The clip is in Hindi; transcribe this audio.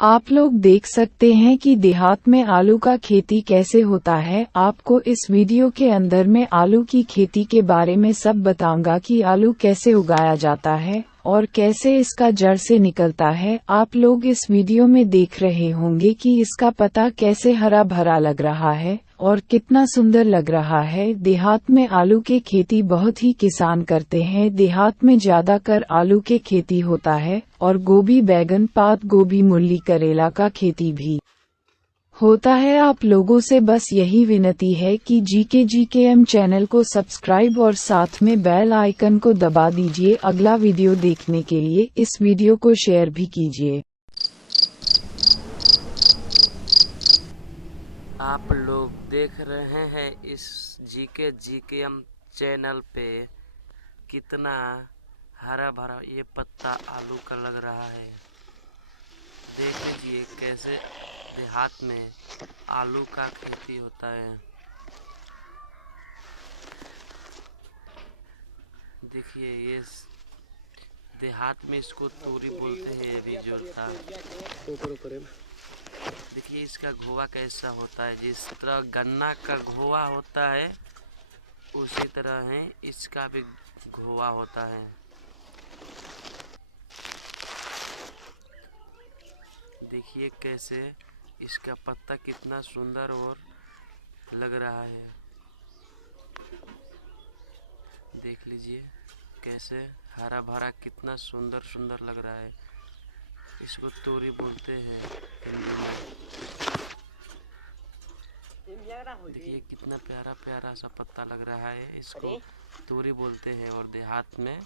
आप लोग देख सकते हैं कि देहात में आलू का खेती कैसे होता है। आपको इस वीडियो के अंदर में आलू की खेती के बारे में सब बताऊंगा कि आलू कैसे उगाया जाता है और कैसे इसका जड़ से निकलता है। आप लोग इस वीडियो में देख रहे होंगे कि इसका पत्ता कैसे हरा भरा लग रहा है और कितना सुंदर लग रहा है। देहात में आलू के खेती बहुत ही किसान करते हैं। देहात में ज्यादातर आलू के खेती होता है और गोभी, बैगन, पात गोभी, मूली, करेला का खेती भी होता है। आप लोगों से बस यही विनती है कि GKGKM चैनल को सब्सक्राइब और साथ में बेल आइकन को दबा दीजिए अगला वीडियो देखने के लिए। इस वीडियो को शेयर भी कीजिए। आप लोग देख रहे हैं इस GKGKM चैनल पे कितना हरा भरा ये पत्ता आलू का लग रहा है। देख लीजिए कैसे देहात में आलू का खेती होता है। देखिए ये देहात में इसको तोरी बोलते हैं। ये भी जोड़ता देखिए इसका घोवा कैसा होता है। जिस तरह गन्ना का घोवा होता है उसी तरह है इसका भी घोवा होता है। देखिए कैसे इसका पत्ता कितना सुंदर और लग रहा है। देख लीजिए कैसे हरा भरा कितना सुंदर सुंदर लग रहा है। इसको तोरी बोलते हैं हिंदी में। देखिए कितना प्यारा प्यारा सा पत्ता लग रहा है। इसको तोरी बोलते हैं और देहात में